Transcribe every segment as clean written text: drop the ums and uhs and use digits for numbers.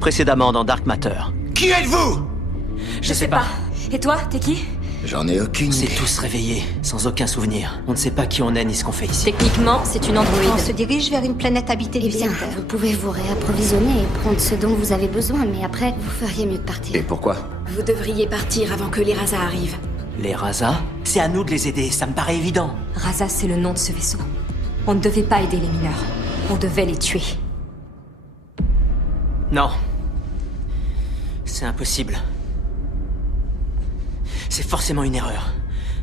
Précédemment dans Dark Matter. Qui êtes-vous? Je sais pas. Et toi, t'es qui? J'en ai aucune On s'est idée. tous réveillés, sans aucun souvenir. On ne sait pas qui on est ni ce qu'on fait ici. Techniquement, c'est une androïde. On se dirige vers une planète habitée Eh bien, d'Usienter. vous pouvez vous réapprovisionner et prendre ce dont vous avez besoin, mais après, vous feriez mieux de partir. Et pourquoi? Vous devriez partir avant que les Raza arrivent. Les Raza? C'est à nous de les aider, ça me paraît évident. Raza, c'est le nom de ce vaisseau. On ne devait pas aider les mineurs. On devait les tuer. Non. C'est impossible. C'est forcément une erreur.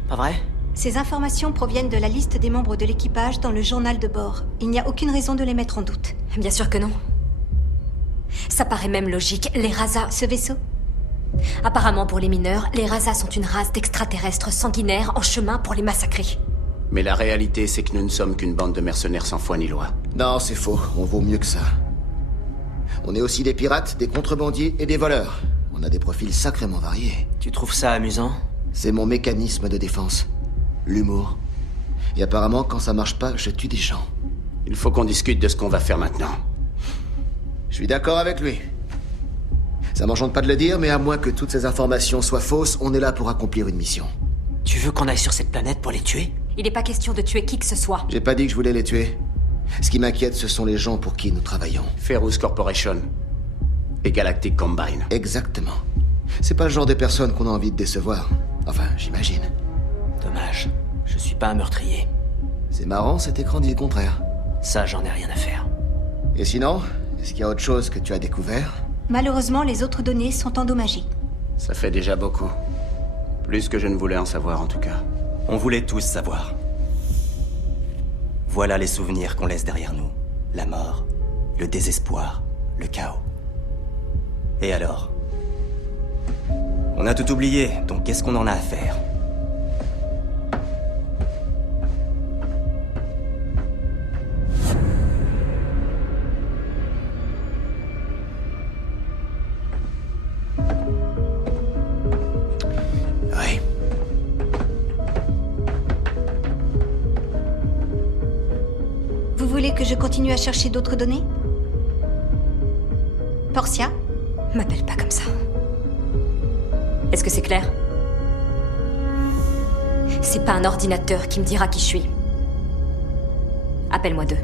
Pas vrai? Ces informations proviennent de la liste des membres de l'équipage dans le journal de bord. Il n'y a aucune raison de les mettre en doute. Bien sûr que non. Ça paraît même logique. Les Raza... Ce vaisseau? Apparemment, pour les mineurs, les Raza sont une race d'extraterrestres sanguinaires en chemin pour les massacrer. Mais la réalité, c'est que nous ne sommes qu'une bande de mercenaires sans foi ni loi. Non, c'est faux. On vaut mieux que ça. On est aussi des pirates, des contrebandiers et des voleurs. On a des profils sacrément variés. Tu trouves ça amusant? C'est mon mécanisme de défense. L'humour. Et apparemment, quand ça marche pas, je tue des gens. Il faut qu'on discute de ce qu'on va faire maintenant. Je suis d'accord avec lui. Ça m'enchante pas de le dire, mais à moins que toutes ces informations soient fausses, on est là pour accomplir une mission. Tu veux qu'on aille sur cette planète pour les tuer? Il n'est pas question de tuer qui que ce soit. J'ai pas dit que je voulais les tuer. Ce qui m'inquiète, ce sont les gens pour qui nous travaillons. Ferrous Corporation et Galactic Combine. Exactement. C'est pas le genre de personnes qu'on a envie de décevoir. Enfin, j'imagine. Dommage. Je suis pas un meurtrier. C'est marrant, cet écran dit le contraire. Ça, j'en ai rien à faire. Et sinon, est-ce qu'il y a autre chose que tu as découvert? Malheureusement, les autres données sont endommagées. Ça fait déjà beaucoup. Plus que je ne voulais en savoir, en tout cas. On voulait tous savoir. Voilà les souvenirs qu'on laisse derrière nous. La mort, le désespoir, le chaos. Et alors? On a tout oublié, donc qu'est-ce qu'on en a à faire? Oui. Vous voulez que je continue à chercher d'autres données? Portia? M'appelle pas comme ça. Est-ce que c'est clair? C'est pas un ordinateur qui me dira qui je suis. Appelle-moi 2.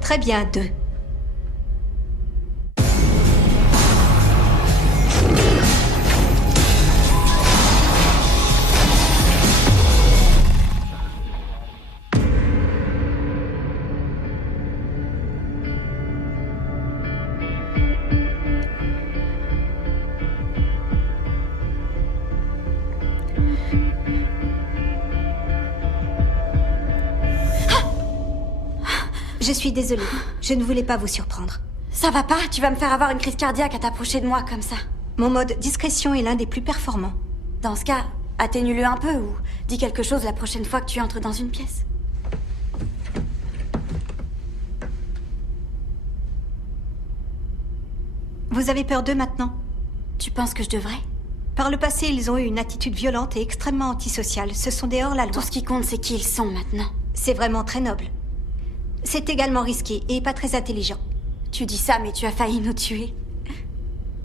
Très bien, 2. Je suis désolée. Je ne voulais pas vous surprendre. Ça va pas? Tu vas me faire avoir une crise cardiaque à t'approcher de moi comme ça. Mon mode discrétion est l'un des plus performants. Dans ce cas, atténue-le un peu ou dis quelque chose la prochaine fois que tu entres dans une pièce. Vous avez peur d'eux maintenant? Tu penses que je devrais? Par le passé, ils ont eu une attitude violente et extrêmement antisociale. Ce sont des hors-la-loi. Tout ce qui compte, c'est qui ils sont maintenant. C'est vraiment très noble. C'est également risqué et pas très intelligent. Tu dis ça, mais tu as failli nous tuer.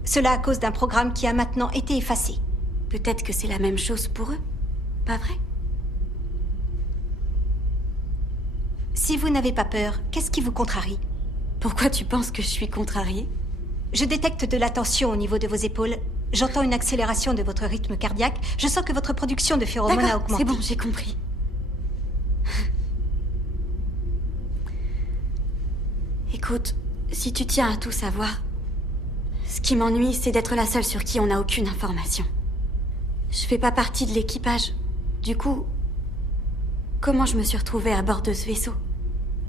Cela à cause d'un programme qui a maintenant été effacé. Peut-être que c'est la même chose pour eux. Pas vrai? Si vous n'avez pas peur, qu'est-ce qui vous contrarie? Pourquoi tu penses que je suis contrariée? Je détecte de la tension au niveau de vos épaules. J'entends une accélération de votre rythme cardiaque. Je sens que votre production de phéromones a D'accord, augmenté. c'est bon, j'ai compris. Écoute, si tu tiens à tout savoir, ce qui m'ennuie, c'est d'être la seule sur qui on n'a aucune information. Je fais pas partie de l'équipage. Du coup, comment je me suis retrouvée à bord de ce vaisseau?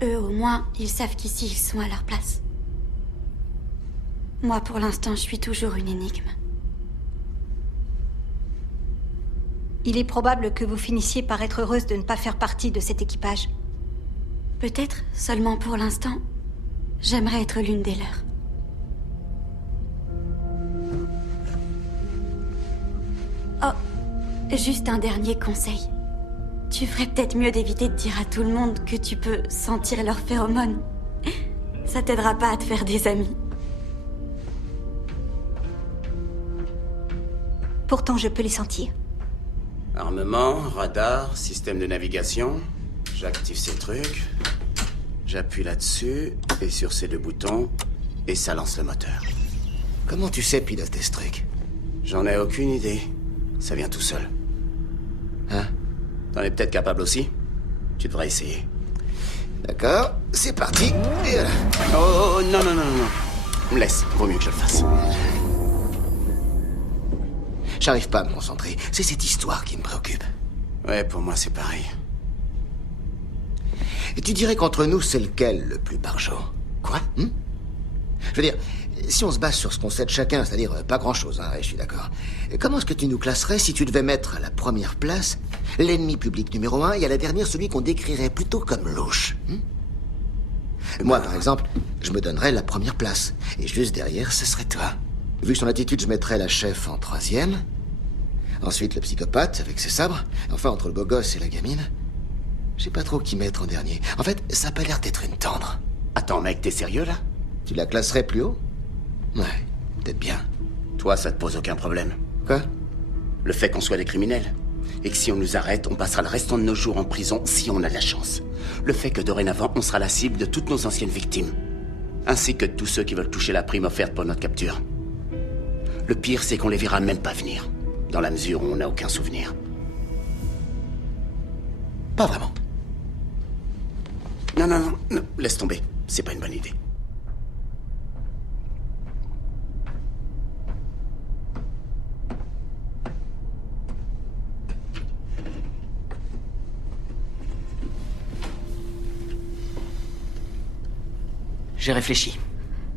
Eux, au moins, ils savent qu'ici, ils sont à leur place. Moi, pour l'instant, je suis toujours une énigme. Il est probable que vous finissiez par être heureuse de ne pas faire partie de cet équipage. Peut-être, seulement pour l'instant, j'aimerais être l'une des leurs. Oh, juste un dernier conseil. Tu ferais peut-être mieux d'éviter de dire à tout le monde que tu peux sentir leurs phéromones. Ça t'aidera pas à te faire des amis. Pourtant, je peux les sentir. Armement, radar, système de navigation. J'active ces trucs. J'appuie là-dessus, et sur ces 2 boutons, et ça lance le moteur. Comment tu sais piloter ce truc? J'en ai aucune idée. Ça vient tout seul. Hein? T'en es peut-être capable aussi? Tu devrais essayer. D'accord, c'est parti. Et voilà. Oh, non, non, non, non. Me laisse, vaut mieux que je le fasse. J'arrive pas à me concentrer. C'est cette histoire qui me préoccupe. Ouais, pour moi, c'est pareil. Et tu dirais qu'entre nous, c'est lequel le plus barjot? Quoi? Je veux dire, si on se base sur ce qu'on sait de chacun, c'est-à-dire pas grand-chose, hein, ouais, je suis d'accord. Comment est-ce que tu nous classerais si tu devais mettre à la première place l'ennemi public numéro 1 et à la dernière celui qu'on décrirait plutôt comme louche? Moi, par exemple, je me donnerais la première place. Et juste derrière, ce serait toi. Vu son attitude, je mettrais la chef en 3e. Ensuite, le psychopathe avec ses sabres. Enfin, entre le beau gosse et la gamine. Je sais pas trop qui mettre en dernier. En fait, ça a pas l'air d'être une tendre. Attends, mec, t'es sérieux, là? Tu la classerais plus haut? Ouais, peut-être bien. Toi, ça te pose aucun problème. Quoi? Le fait qu'on soit des criminels. Et que si on nous arrête, on passera le restant de nos jours en prison si on a de la chance. Le fait que dorénavant, on sera la cible de toutes nos anciennes victimes. Ainsi que de tous ceux qui veulent toucher la prime offerte pour notre capture. Le pire, c'est qu'on les verra même pas venir. Dans la mesure où on n'a aucun souvenir. Pas vraiment. Non, non, non, non, laisse tomber. C'est pas une bonne idée. J'ai réfléchi.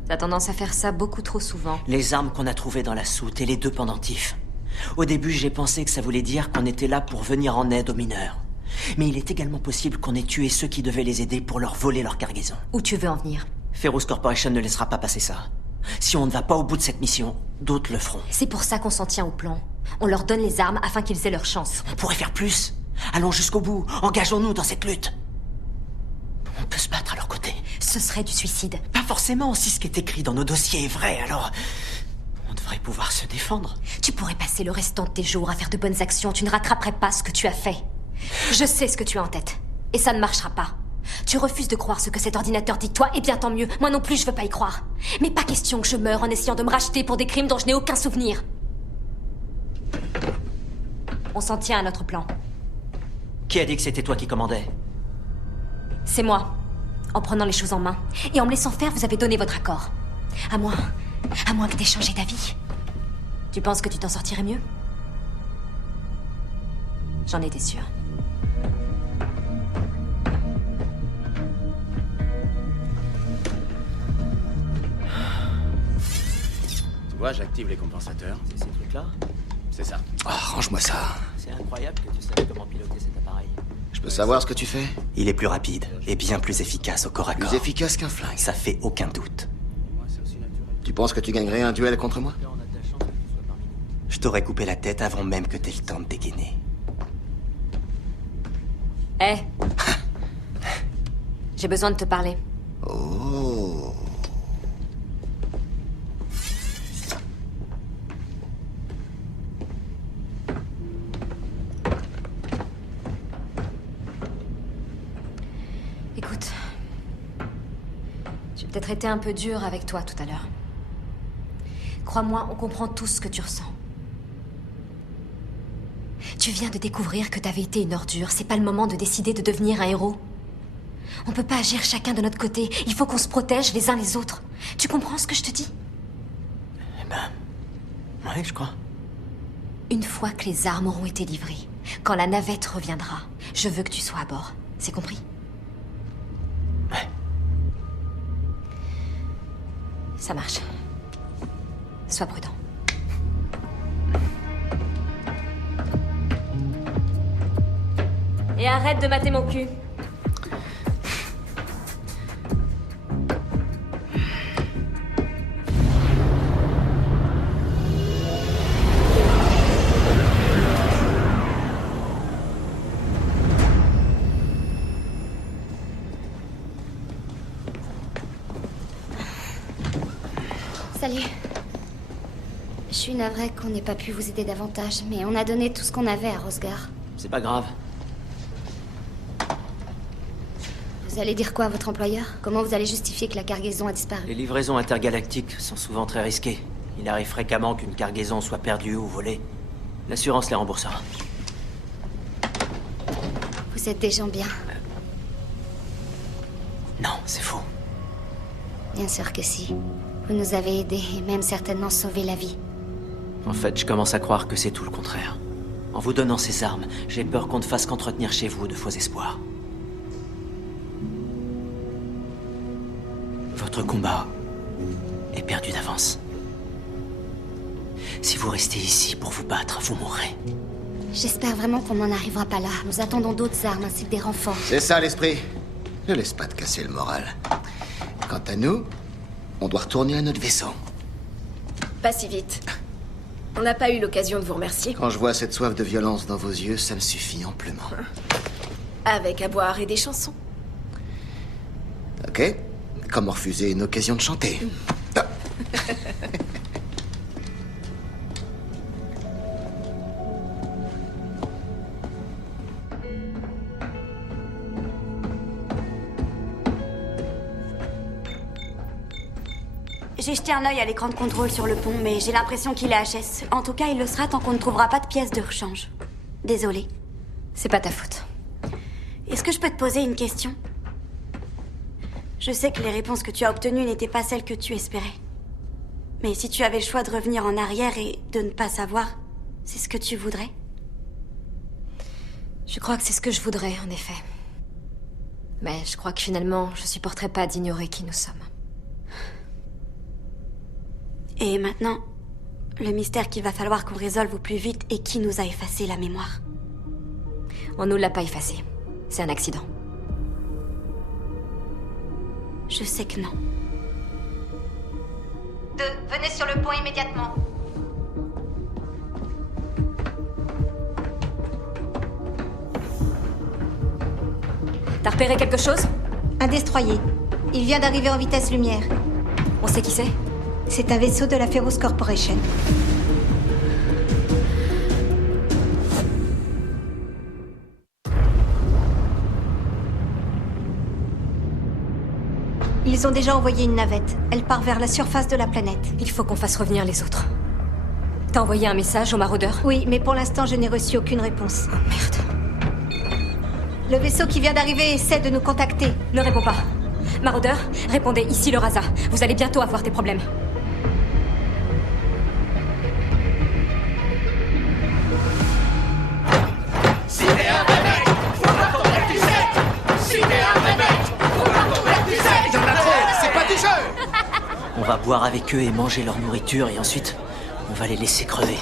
T'as tendance à faire ça beaucoup trop souvent. Les armes qu'on a trouvées dans la soute et les 2 pendentifs. Au début, j'ai pensé que ça voulait dire qu'on était là pour venir en aide aux mineurs. Mais il est également possible qu'on ait tué ceux qui devaient les aider pour leur voler leur cargaison. Où tu veux en venir? Ferrous Corporation ne laissera pas passer ça. Si on ne va pas au bout de cette mission, d'autres le feront. C'est pour ça qu'on s'en tient au plan. On leur donne les armes afin qu'ils aient leur chance. On pourrait faire plus. Allons jusqu'au bout. Engageons-nous dans cette lutte. On peut se battre à leur côté. Ce serait du suicide. Pas forcément si ce qui est écrit dans nos dossiers est vrai, alors... on devrait pouvoir se défendre. Tu pourrais passer le restant de tes jours à faire de bonnes actions. Tu ne rattraperais pas ce que tu as fait. Je sais ce que tu as en tête. Et ça ne marchera pas. Tu refuses de croire ce que cet ordinateur dit de toi, et bien tant mieux. Moi non plus, je veux pas y croire. Mais pas question que je meure en essayant de me racheter pour des crimes dont je n'ai aucun souvenir. On s'en tient à notre plan. Qui a dit que c'était toi qui commandais? C'est moi. En prenant les choses en main. Et en me laissant faire, vous avez donné votre accord. À moins que t'aies changé d'avis. Tu penses que tu t'en sortirais mieux? J'en étais sûre. Tu vois, j'active les compensateurs. C'est ces trucs-là? C'est ça. Ah, range-moi ça. C'est incroyable que tu saches comment piloter cet appareil. Je peux savoir ce que tu fais? Il est plus rapide et bien plus efficace au corps à corps. Plus efficace qu'un flingue. Ça fait aucun doute. Tu penses que tu gagnerais un duel contre moi? Je t'aurais coupé la tête avant même que t'aies le temps de dégainer. Hé. J'ai besoin de te parler. Oh. Écoute. J'ai peut-être été un peu dur avec toi tout à l'heure. Crois-moi, on comprend tous ce que tu ressens. Tu viens de découvrir que t'avais été une ordure. C'est pas le moment de décider de devenir un héros. On peut pas agir chacun de notre côté. Il faut qu'on se protège les uns les autres. Tu comprends ce que je te dis? Eh ben... ouais, je crois. Une fois que les armes auront été livrées, quand la navette reviendra, je veux que tu sois à bord. C'est compris? Ouais. Ça marche. Sois prudent. Et arrête de mater mon cul. Salut. Je suis navrée qu'on n'ait pas pu vous aider davantage, mais on a donné tout ce qu'on avait à Rosgar. C'est pas grave. Vous allez dire quoi à votre employeur? Comment vous allez justifier que la cargaison a disparu? Les livraisons intergalactiques sont souvent très risquées. Il arrive fréquemment qu'une cargaison soit perdue ou volée. L'assurance les remboursera. Vous êtes des gens bien. Non, c'est faux. Bien sûr que si. Vous nous avez aidés et même certainement sauvé la vie. En fait, je commence à croire que c'est tout le contraire. En vous donnant ces armes, j'ai peur qu'on ne fasse qu'entretenir chez vous de faux espoirs. Votre combat est perdu d'avance. Si vous restez ici pour vous battre, vous mourrez. J'espère vraiment qu'on n'en arrivera pas là. Nous attendons d'autres armes ainsi que des renforts. C'est ça l'esprit. Ne laisse pas te casser le moral. Quant à nous, on doit retourner à notre vaisseau. Pas si vite. On n'a pas eu l'occasion de vous remercier. Quand je vois cette soif de violence dans vos yeux, ça me suffit amplement. Avec à boire et des chansons. Ok? Comment refuser une occasion de chanter? Ah. J'ai jeté un œil à l'écran de contrôle sur le pont, mais j'ai l'impression qu'il est HS. En tout cas, il le sera tant qu'on ne trouvera pas de pièces de rechange. Désolée. C'est pas ta faute. Est-ce que je peux te poser une question? Je sais que les réponses que tu as obtenues n'étaient pas celles que tu espérais. Mais si tu avais le choix de revenir en arrière et de ne pas savoir, c'est ce que tu voudrais? Je crois que c'est ce que je voudrais, en effet. Mais je crois que finalement, je supporterais pas d'ignorer qui nous sommes. Et maintenant, le mystère qu'il va falloir qu'on résolve au plus vite est qui nous a effacé la mémoire. On nous l'a pas effacé. C'est un accident. Je sais que non. 2, venez sur le pont immédiatement. T'as repéré quelque chose? Un destroyer. Il vient d'arriver en vitesse lumière. On sait qui c'est? C'est un vaisseau de la Ferrous Corporation. Ils ont déjà envoyé une navette. Elle part vers la surface de la planète. Il faut qu'on fasse revenir les autres. T'as envoyé un message aux maraudeurs? Oui, mais pour l'instant, je n'ai reçu aucune réponse. Oh merde. Le vaisseau qui vient d'arriver essaie de nous contacter. Ne réponds pas. Maraudeurs, répondez, ici le Raza. Vous allez bientôt avoir des problèmes. Si t'es un vrai mec, faut pas convertir. Si t'es un vrai mec, faut pas convertir. Il y en a trop, c'est pas du jeu! On va boire avec eux et manger leur nourriture et ensuite, on va les laisser crever.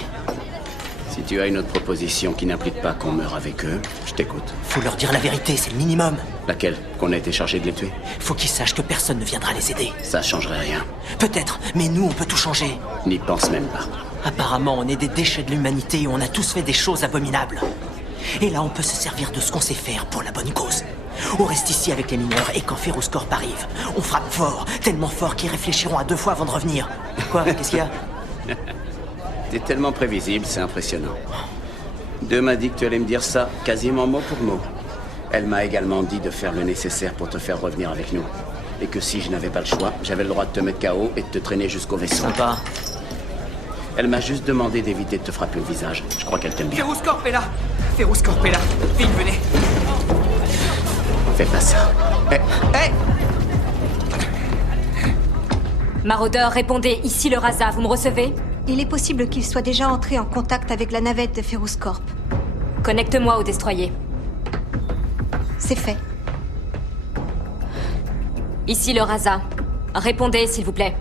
Si tu as une autre proposition qui n'implique pas qu'on meure avec eux, je t'écoute. Faut leur dire la vérité, c'est le minimum. Laquelle? Qu'on a été chargé de les tuer? Faut qu'ils sachent que personne ne viendra les aider. Ça changerait rien. Peut-être, mais nous, on peut tout changer. N'y pense même pas. Apparemment, on est des déchets de l'humanité et on a tous fait des choses abominables. Et là, on peut se servir de ce qu'on sait faire pour la bonne cause. On reste ici avec les mineurs et quand Ferrous Corp arrive, on frappe fort, tellement fort qu'ils réfléchiront à 2 fois avant de revenir. Quoi? Qu'est-ce qu'il y a? T'es tellement prévisible, c'est impressionnant. Deux m'a dit que tu allais me dire ça, quasiment mot pour mot. Elle m'a également dit de faire le nécessaire pour te faire revenir avec nous. Et que si je n'avais pas le choix, j'avais le droit de te mettre KO et de te traîner jusqu'au vaisseau. Sympa. Elle m'a juste demandé d'éviter de te frapper au visage. Je crois qu'elle t'aime bien. Ferrous Corp est là. Ferrous Corp est là. Vite, venez. Fais pas ça. Hé. Maraudeurs, répondez, ici le Raza, vous me recevez? Il est possible qu'il soit déjà entré en contact avec la navette de Ferrous Corp. Connecte-moi au destroyer. C'est fait. Ici le Raza. Répondez, s'il vous plaît.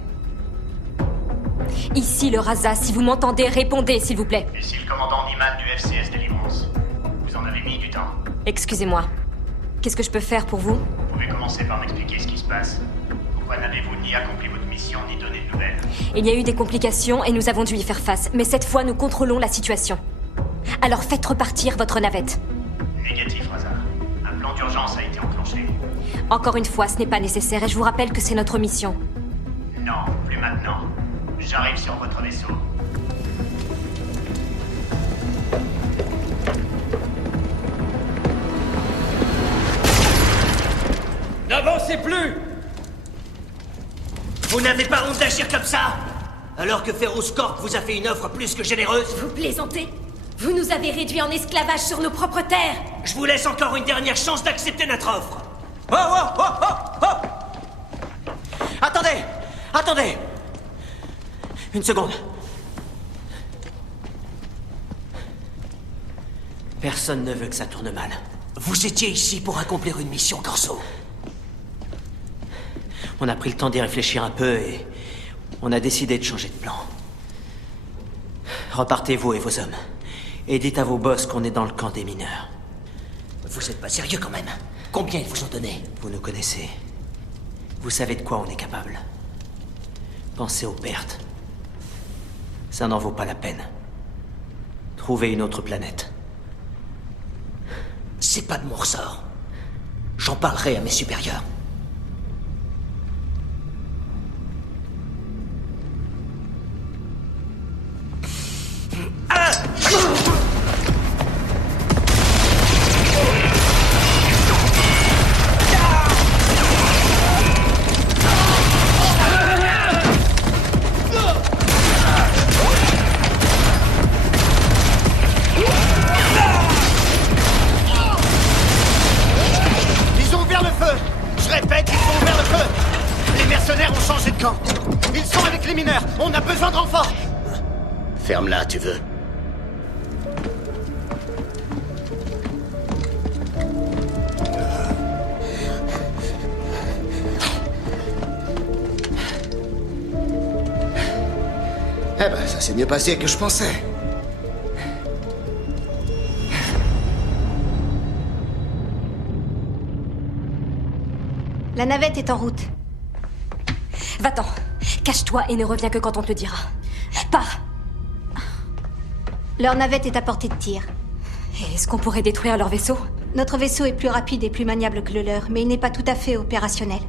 Ici le Raza, si vous m'entendez, répondez, s'il vous plaît. Ici le commandant Niman du FCS Délivrance. Vous en avez mis du temps. Excusez-moi. Qu'est-ce que je peux faire pour vous? Vous pouvez commencer par m'expliquer ce qui se passe. Pourquoi n'avez-vous ni accompli votre mission, ni donné de nouvelles? Il y a eu des complications et nous avons dû y faire face. Mais cette fois, nous contrôlons la situation. Alors faites repartir votre navette. Négatif, Raza. Un plan d'urgence a été enclenché. Encore une fois, ce n'est pas nécessaire et je vous rappelle que c'est notre mission. Non, plus maintenant. J'arrive sur votre vaisseau. N'avancez plus! Vous n'avez pas honte d'agir comme ça? Alors que Ferrous Corp vous a fait une offre plus que généreuse? Vous plaisantez? Vous nous avez réduits en esclavage sur nos propres terres! Je vous laisse encore une dernière chance d'accepter notre offre. Oh, oh, oh, oh, oh! Attendez! Attendez! Une seconde. Personne ne veut que ça tourne mal. Vous étiez ici pour accomplir une mission, Corso. On a pris le temps d'y réfléchir un peu et on a décidé de changer de plan. Repartez, vous et vos hommes. Et dites à vos boss qu'on est dans le camp des mineurs. Vous êtes pas sérieux quand même? Combien ils vous ont donné? Vous nous connaissez. Vous savez de quoi on est capable. Pensez aux pertes. Ça n'en vaut pas la peine. Trouvez une autre planète. C'est pas de mon ressort. J'en parlerai à mes supérieurs. Ils ont ouvert le feu! Je répète, ils ont ouvert le feu! Les mercenaires ont changé de camp! Ils sont avec les mineurs! On a besoin de renforts! Ferme-la, tu veux. Eh ben, ça s'est mieux passé que je pensais. La navette est en route. Va-t'en. Cache-toi et ne reviens que quand on te le dira. Pars. Leur navette est à portée de tir. Est-ce qu'on pourrait détruire leur vaisseau? Notre vaisseau est plus rapide et plus maniable que le leur, mais il n'est pas tout à fait opérationnel.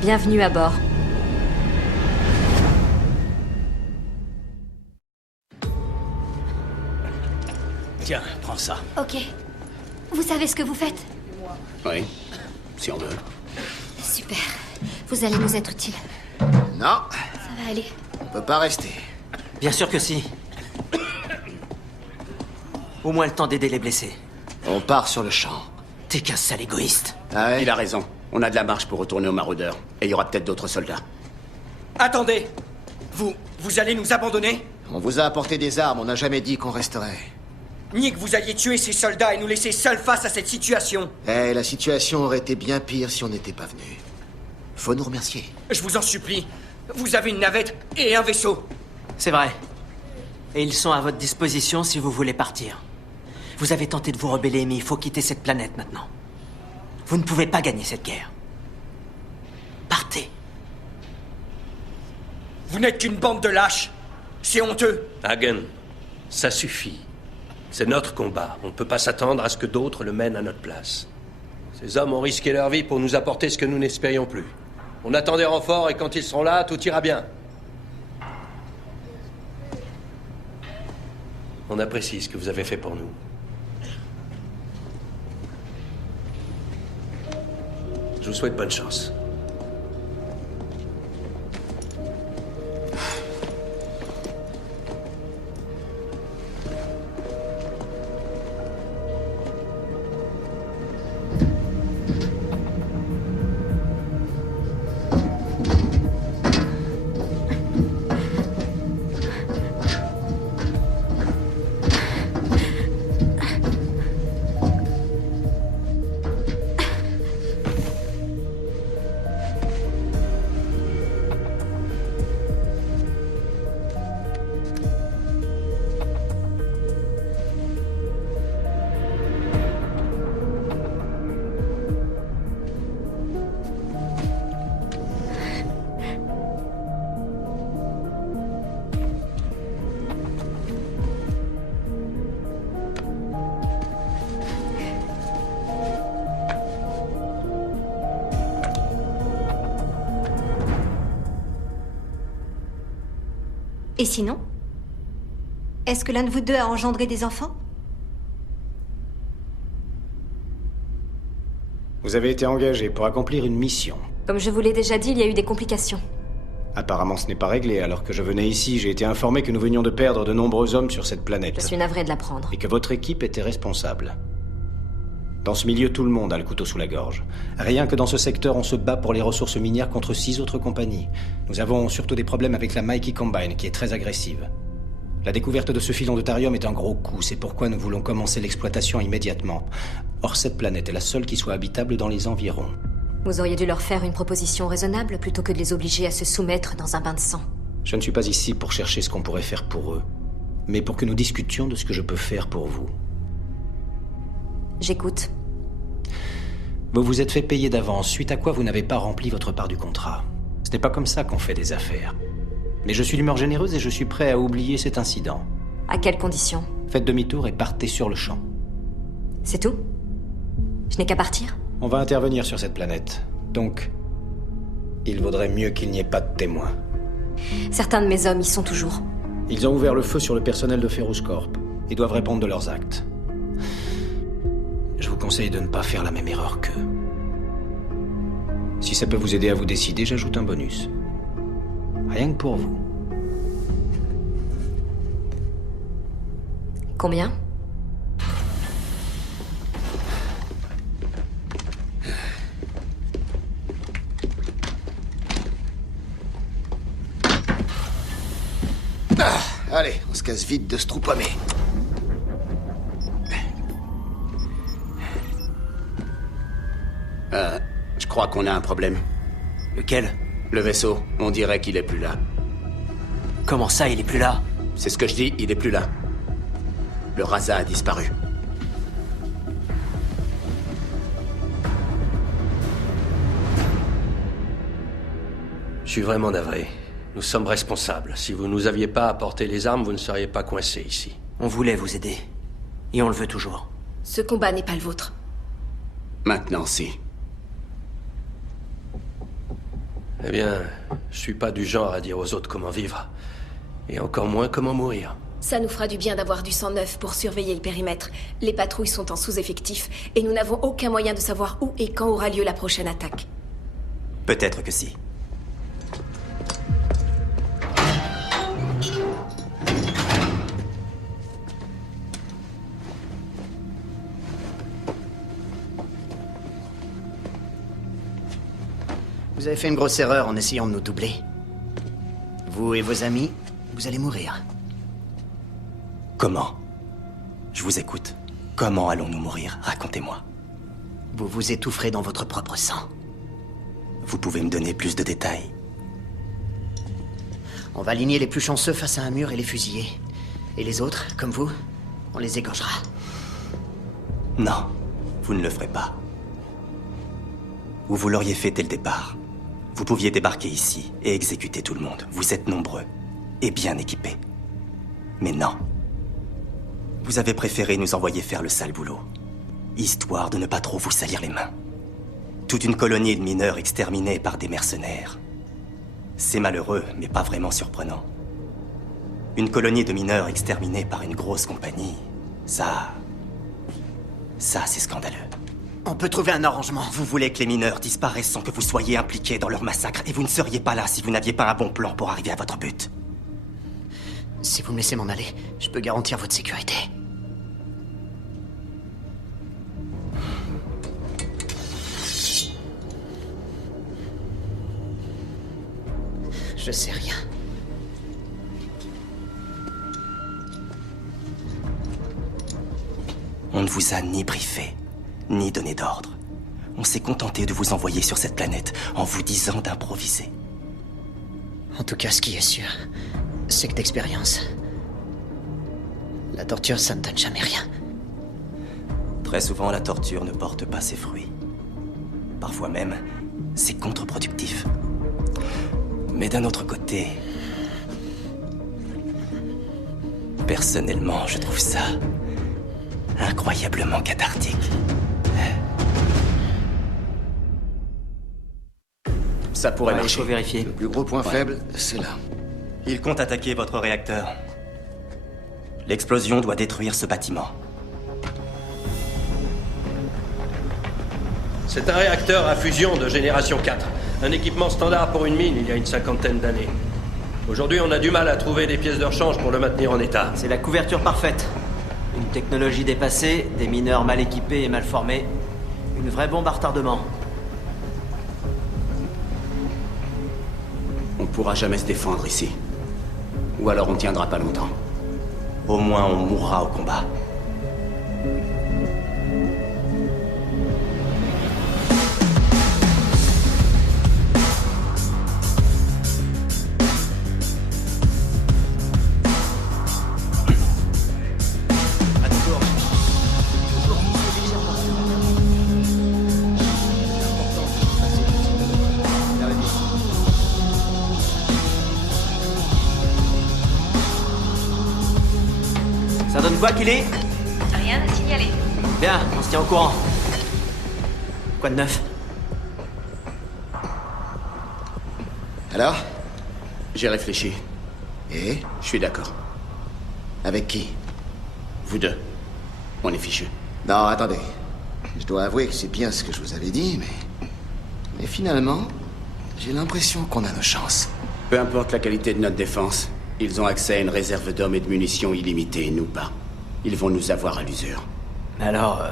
Bienvenue à bord. Tiens, prends ça. Ok. Vous savez ce que vous faites? Oui, si on veut. Super. Vous allez nous être utiles. Non, Ça va aller. on peut pas rester. Bien sûr que si. Au moins le temps d'aider les blessés. On part sur le champ. T'es qu'un sale égoïste. Ah ouais? Il a raison. On a de la marche pour retourner aux maraudeurs. Et il y aura peut-être d'autres soldats. Attendez! Vous allez nous abandonner? On vous a apporté des armes, on n'a jamais dit qu'on resterait. Ni que vous alliez tuer ces soldats et nous laisser seuls face à cette situation. Eh, la situation aurait été bien pire si on n'était pas venu. Faut nous remercier. Je vous en supplie. Vous avez une navette et un vaisseau. C'est vrai. Et ils sont à votre disposition si vous voulez partir. Vous avez tenté de vous rebeller, mais il faut quitter cette planète maintenant. Vous ne pouvez pas gagner cette guerre. Partez. Vous n'êtes qu'une bande de lâches. C'est honteux. Hagen, ça suffit. C'est notre combat. On ne peut pas s'attendre à ce que d'autres le mènent à notre place. Ces hommes ont risqué leur vie pour nous apporter ce que nous n'espérions plus. On attend des renforts et quand ils seront là, tout ira bien. On apprécie ce que vous avez fait pour nous. Je vous souhaite bonne chance. Et sinon? Est-ce que l'un de vous deux a engendré des enfants? Vous avez été engagé pour accomplir une mission. Comme je vous l'ai déjà dit, il y a eu des complications. Apparemment, ce n'est pas réglé. Alors que je venais ici, j'ai été informé que nous venions de perdre de nombreux hommes sur cette planète. Je suis navré de l'apprendre. Et que votre équipe était responsable. Dans ce milieu, tout le monde a le couteau sous la gorge. Rien que dans ce secteur, on se bat pour les ressources minières contre 6 autres compagnies. Nous avons surtout des problèmes avec la Mikey Combine, qui est très agressive. La découverte de ce filon de tharium est un gros coup. C'est pourquoi nous voulons commencer l'exploitation immédiatement. Or, cette planète est la seule qui soit habitable dans les environs. Vous auriez dû leur faire une proposition raisonnable plutôt que de les obliger à se soumettre dans un bain de sang. Je ne suis pas ici pour chercher ce qu'on pourrait faire pour eux, mais pour que nous discutions de ce que je peux faire pour vous. J'écoute. Vous vous êtes fait payer d'avance, suite à quoi vous n'avez pas rempli votre part du contrat. Ce n'est pas comme ça qu'on fait des affaires. Mais je suis d'humeur généreuse et je suis prêt à oublier cet incident. À quelles conditions? Faites demi-tour et partez sur le champ. C'est tout? Je n'ai qu'à partir? On va intervenir sur cette planète. Donc, il vaudrait mieux qu'il n'y ait pas de témoins. Certains de mes hommes y sont toujours. Ils ont ouvert le feu sur le personnel de Ferrous Corp. Ils doivent répondre de leurs actes. Je vous conseille de ne pas faire la même erreur qu'eux. Si ça peut vous aider à vous décider, j'ajoute un bonus. Rien que pour vous. Combien? Allez, on se casse vite de ce trou paumé. Je crois qu'on a un problème. Lequel? Le vaisseau, on dirait qu'il est plus là. Comment ça, il est plus là? C'est ce que je dis, il est plus là. Le Rasa a disparu. Je suis vraiment navré. Nous sommes responsables. Si vous nous aviez pas apporté les armes, vous ne seriez pas coincés ici. On voulait vous aider. Et on le veut toujours. Ce combat n'est pas le vôtre. Maintenant, si. Eh bien, je suis pas du genre à dire aux autres comment vivre. Et encore moins comment mourir. Ça nous fera du bien d'avoir du sang neuf pour surveiller le périmètre. Les patrouilles sont en sous-effectif, et nous n'avons aucun moyen de savoir où et quand aura lieu la prochaine attaque. Peut-être que si. Vous avez fait une grosse erreur en essayant de nous doubler. Vous et vos amis, vous allez mourir. Comment? Je vous écoute. Comment allons-nous mourir? Racontez-moi. Vous vous étoufferez dans votre propre sang. Vous pouvez me donner plus de détails? On va aligner les plus chanceux face à un mur et les fusiller. Et les autres, comme vous, on les égorgera. Non, vous ne le ferez pas. Ou vous l'auriez fait dès le départ. Vous pouviez débarquer ici et exécuter tout le monde. Vous êtes nombreux et bien équipés. Mais non. Vous avez préféré nous envoyer faire le sale boulot, histoire de ne pas trop vous salir les mains. Toute une colonie de mineurs exterminés par des mercenaires. C'est malheureux, mais pas vraiment surprenant. Une colonie de mineurs exterminés par une grosse compagnie, ça, c'est scandaleux. On peut trouver un arrangement. Vous voulez que les mineurs disparaissent sans que vous soyez impliqués dans leur massacre, et vous ne seriez pas là si vous n'aviez pas un bon plan pour arriver à votre but. Si vous me laissez m'en aller, je peux garantir votre sécurité. Je sais rien. On ne vous a ni briefé, ni donné d'ordre. On s'est contenté de vous envoyer sur cette planète en vous disant d'improviser. En tout cas, ce qui est sûr, c'est que d'expérience, la torture, ça ne donne jamais rien. Très souvent, la torture ne porte pas ses fruits. Parfois même, c'est contre-productif. Mais d'un autre côté, personnellement, je trouve ça incroyablement cathartique. Ça pourrait Il marcher. faut vérifier. Le plus gros point faible, c'est là. Ils comptent attaquer votre réacteur. L'explosion doit détruire ce bâtiment. C'est un réacteur à fusion de génération 4. Un équipement standard pour une mine il y a une 50aine d'années. Aujourd'hui, on a du mal à trouver des pièces de rechange pour le maintenir en état. C'est la couverture parfaite. Une technologie dépassée, des mineurs mal équipés et mal formés. Une vraie bombe à retardement. On pourra jamais se défendre ici. Ou alors on tiendra pas longtemps. Au moins, on mourra au combat. Ça donne quoi, Killy? Rien à signaler. Bien, on se tient au courant. Quoi de neuf? Alors? J'ai réfléchi. Et? Je suis d'accord. Avec qui? Vous deux. On est fichus. Non, attendez. Je dois avouer que c'est bien ce que je vous avais dit, mais finalement, j'ai l'impression qu'on a nos chances. Peu importe la qualité de notre défense, ils ont accès à une réserve d'hommes et de munitions illimitée, nous pas. Ils vont nous avoir à l'usure. Alors,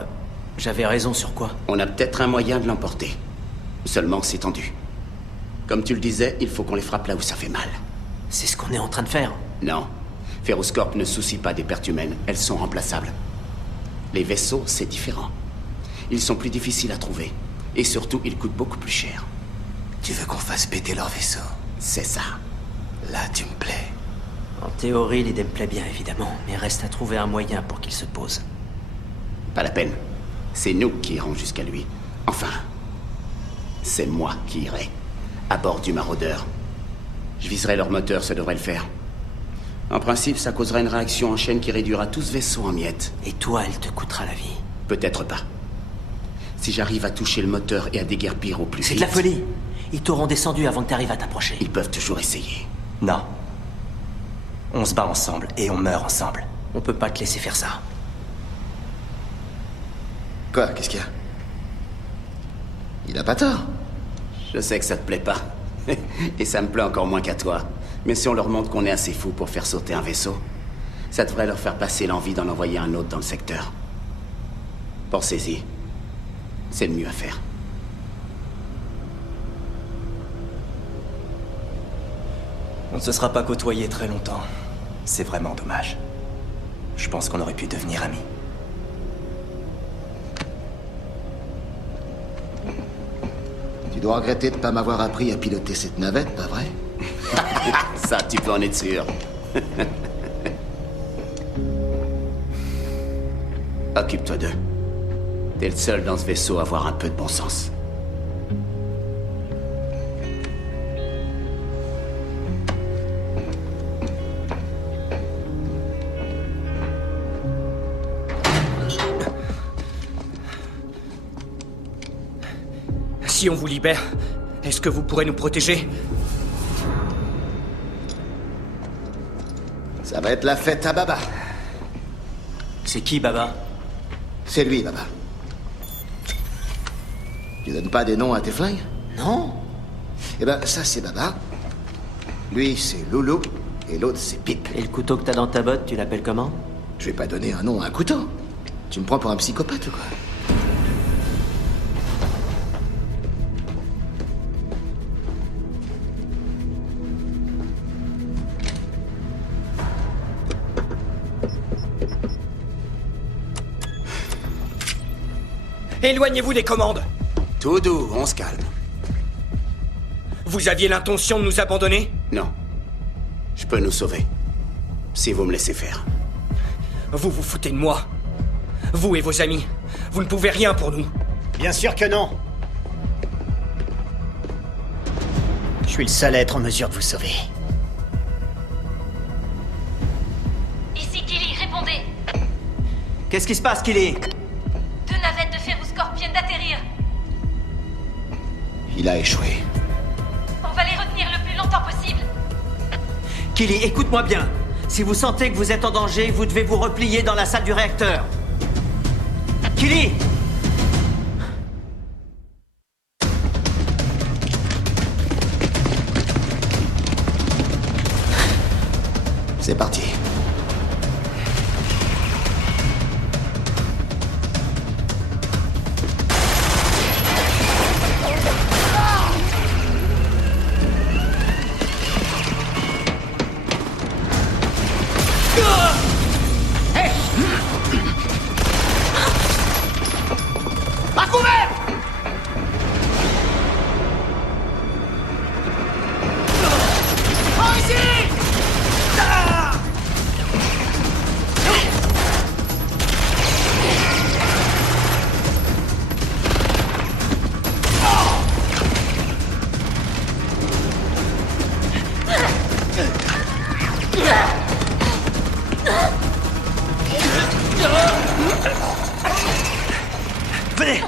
j'avais raison sur quoi? On a peut-être un moyen de l'emporter. Seulement, c'est tendu. Comme tu le disais, il faut qu'on les frappe là où ça fait mal. C'est ce qu'on est en train de faire. Non. Ferroscorp ne se soucie pas des pertes humaines. Elles sont remplaçables. Les vaisseaux, c'est différent. Ils sont plus difficiles à trouver. Et surtout, ils coûtent beaucoup plus cher. Tu veux qu'on fasse péter leur vaisseau? C'est ça. Là, tu me plais. En théorie, l'idée me plaît bien, évidemment. Mais reste à trouver un moyen pour qu'il se pose. Pas la peine. C'est nous qui irons jusqu'à lui. Enfin, c'est moi qui irai. À bord du maraudeur. Je viserai leur moteur, ça devrait le faire. En principe, ça causera une réaction en chaîne qui réduira tout ce vaisseau en miettes. Et toi, elle te coûtera la vie. Peut-être pas. Si j'arrive à toucher le moteur et à déguerpir au plus vite... C'est de la folie. Ils t'auront descendu avant que t'arrives à t'approcher. Ils peuvent toujours essayer. Non. On se bat ensemble et on meurt ensemble. On peut pas te laisser faire ça. Quoi? Qu'est-ce qu'il y a? Il a pas tort. Je sais que ça te plaît pas. Et ça me plaît encore moins qu'à toi. Mais si on leur montre qu'on est assez fou pour faire sauter un vaisseau, ça devrait leur faire passer l'envie d'en envoyer un autre dans le secteur. Pensez-y. C'est le mieux à faire. On ne se sera pas côtoyé très longtemps. C'est vraiment dommage. Je pense qu'on aurait pu devenir amis. Tu dois regretter de pas m'avoir appris à piloter cette navette, pas vrai? Ça, tu peux en être sûr. Occupe-toi d'eux. T'es le seul dans ce vaisseau à avoir un peu de bon sens. Si on vous libère, est-ce que vous pourrez nous protéger? Ça va être la fête à Baba. C'est qui, Baba? C'est lui, Baba. Tu donnes pas des noms à tes flingues? Non. Eh ben, ça, c'est Baba. Lui, c'est Loulou. Et l'autre, c'est Pip. Et le couteau que t'as dans ta botte, tu l'appelles comment? Je vais pas donner un nom à un couteau. Tu me prends pour un psychopathe ou quoi? Éloignez-vous des commandes! Tout doux, on se calme. Vous aviez l'intention de nous abandonner? Non. Je peux nous sauver. Si vous me laissez faire. Vous vous foutez de moi. Vous et vos amis. Vous ne pouvez rien pour nous. Bien sûr que non. Je suis le seul être en mesure de vous sauver. Ici Killy, répondez. Qu'est-ce qui se passe, Killy? 2 navettes de Ferroscorp viennent d'atterrir. Il a échoué. On va les retenir le plus longtemps possible. Killy, écoute-moi bien. Si vous sentez que vous êtes en danger, vous devez vous replier dans la salle du réacteur. Killy! C'est parti. À couvert! Par ici! Venez!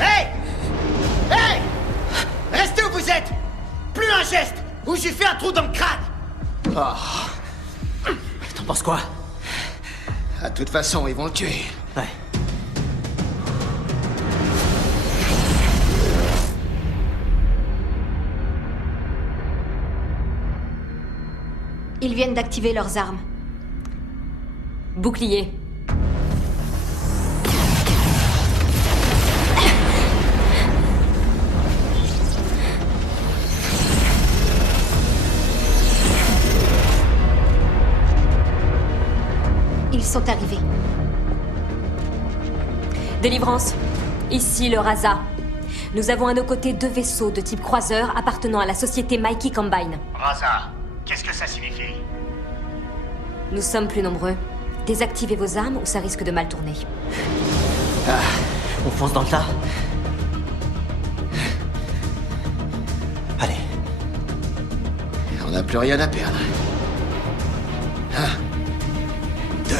Hey! Hey! Restez où vous êtes! Plus un geste, ou j'ai fait un trou dans le crâne! Oh. T'en penses quoi? De toute façon, ils vont le tuer. Ouais. Ils viennent d'activer leurs armes. Bouclier. Ils sont arrivés. Délivrance. Ici le Raza. Nous avons à nos côtés 2 vaisseaux de type croiseur appartenant à la société Mikey Combine. Raza, qu'est-ce que ça signifie? Nous sommes plus nombreux. Désactivez vos armes ou ça risque de mal tourner. On fonce dans le tas. Allez. On n'a plus rien à perdre. 1, 2.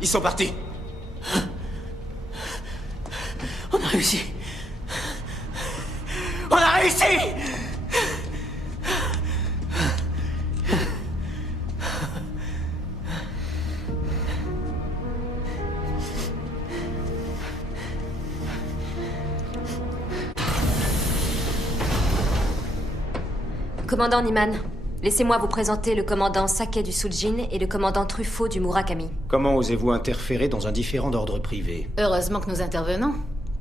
Ils sont partis. On a réussi. On a réussi! Commandant Niman, laissez-moi vous présenter le commandant Sake du Sujin et le commandant Truffaut du Murakami. Comment osez-vous interférer dans un différend d'ordre privé? Heureusement que nous intervenons.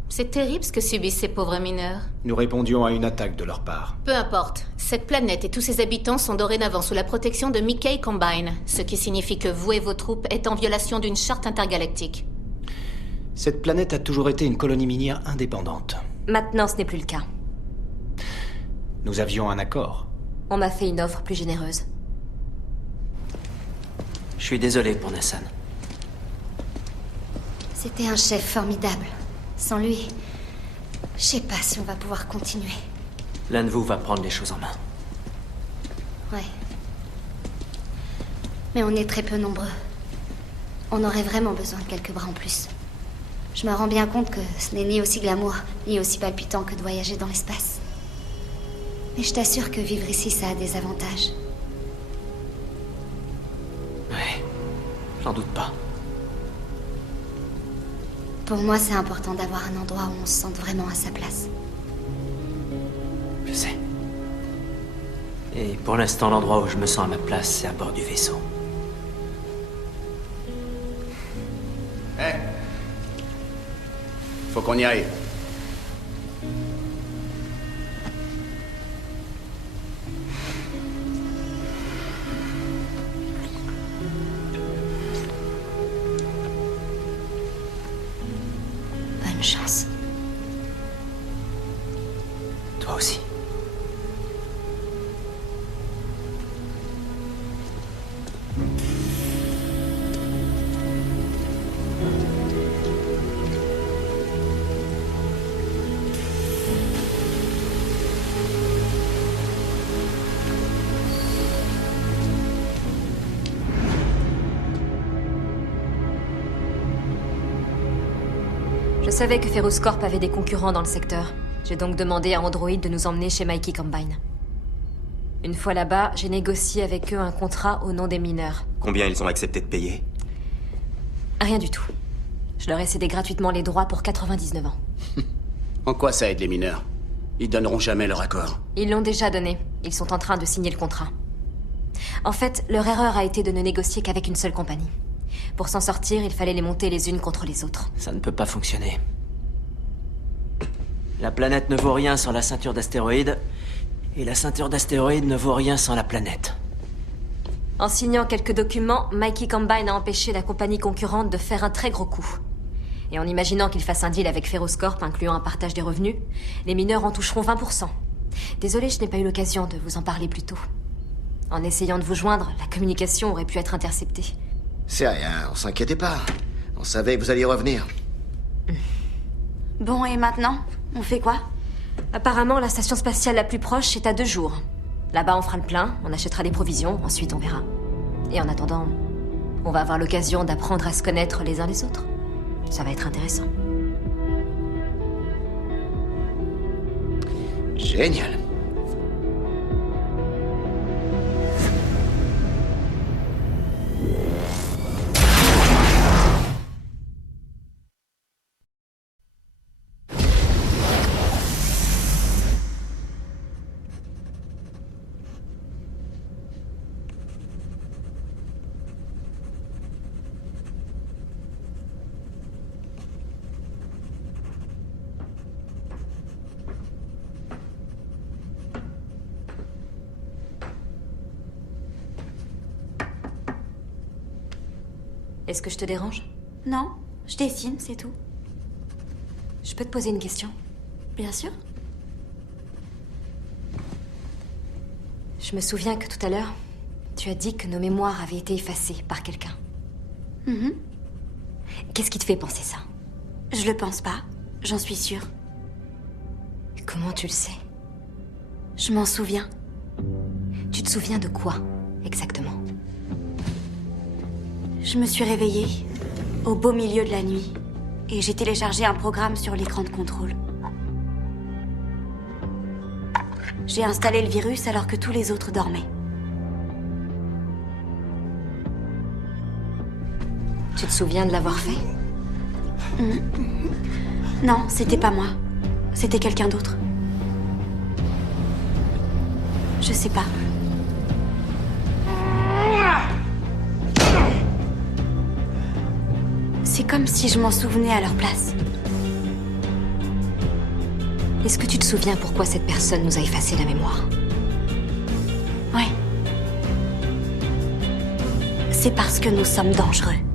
C'est terrible ce que subissent ces pauvres mineurs. Nous répondions à une attaque de leur part. Peu importe. Cette planète et tous ses habitants sont dorénavant sous la protection de Mickey Combine, ce qui signifie que vous et vos troupes êtes en violation d'une charte intergalactique. Cette planète a toujours été une colonie minière indépendante. Maintenant, ce n'est plus le cas. Nous avions un accord. On m'a fait une offre plus généreuse. Je suis désolé pour Nassan. C'était un chef formidable. Sans lui, je sais pas si on va pouvoir continuer. L'un de vous va prendre les choses en main. Ouais. Mais on est très peu nombreux. On aurait vraiment besoin de quelques bras en plus. Je me rends bien compte que ce n'est ni aussi glamour, ni aussi palpitant que de voyager dans l'espace. Mais je t'assure que vivre ici, ça a des avantages. Ouais, j'en doute pas. Pour moi, c'est important d'avoir un endroit où on se sente vraiment à sa place. Je sais. Et pour l'instant, l'endroit où je me sens à ma place, c'est à bord du vaisseau. Hé, faut qu'on y aille. Bonne chance. Toi aussi. Je savais que Ferrous Corp avait des concurrents dans le secteur. J'ai donc demandé à Android de nous emmener chez Mickey Combine. Une fois là-bas, j'ai négocié avec eux un contrat au nom des mineurs. Combien ils ont accepté de payer? Rien du tout. Je leur ai cédé gratuitement les droits pour 99 ans. En quoi ça aide les mineurs? Ils donneront jamais leur accord. Ils l'ont déjà donné. Ils sont en train de signer le contrat. En fait, leur erreur a été de ne négocier qu'avec une seule compagnie. Pour s'en sortir, il fallait les monter les unes contre les autres. Ça ne peut pas fonctionner. La planète ne vaut rien sans la ceinture d'astéroïdes, et la ceinture d'astéroïdes ne vaut rien sans la planète. En signant quelques documents, Mickey Combine a empêché la compagnie concurrente de faire un très gros coup. Et en imaginant qu'ils fassent un deal avec Ferrous Corp, incluant un partage des revenus, les mineurs en toucheront 20%. Désolée, je n'ai pas eu l'occasion de vous en parler plus tôt. En essayant de vous joindre, la communication aurait pu être interceptée. C'est rien, on s'inquiétait pas. On savait que vous alliez revenir. Bon, et maintenant? On fait quoi? Apparemment, la station spatiale la plus proche est à 2 jours. Là-bas, on fera le plein, on achètera des provisions, ensuite on verra. Et en attendant, on va avoir l'occasion d'apprendre à se connaître les uns les autres. Ça va être intéressant. Génial. Est-ce que je te dérange? Non, je dessine, c'est tout. Je peux te poser une question? Bien sûr. Je me souviens que tout à l'heure, tu as dit que nos mémoires avaient été effacées par quelqu'un. Mhm. Qu'est-ce qui te fait penser ça? Je le pense pas, j'en suis sûre. Comment tu le sais? Je m'en souviens. Tu te souviens de quoi, exactement? Je me suis réveillée au beau milieu de la nuit et j'ai téléchargé un programme sur l'écran de contrôle. J'ai installé le virus alors que tous les autres dormaient. Tu te souviens de l'avoir fait? Non, c'était pas moi. C'était quelqu'un d'autre. Je sais pas. C'est comme si je m'en souvenais à leur place. Est-ce que tu te souviens pourquoi cette personne nous a effacé la mémoire? Ouais. C'est parce que nous sommes dangereux.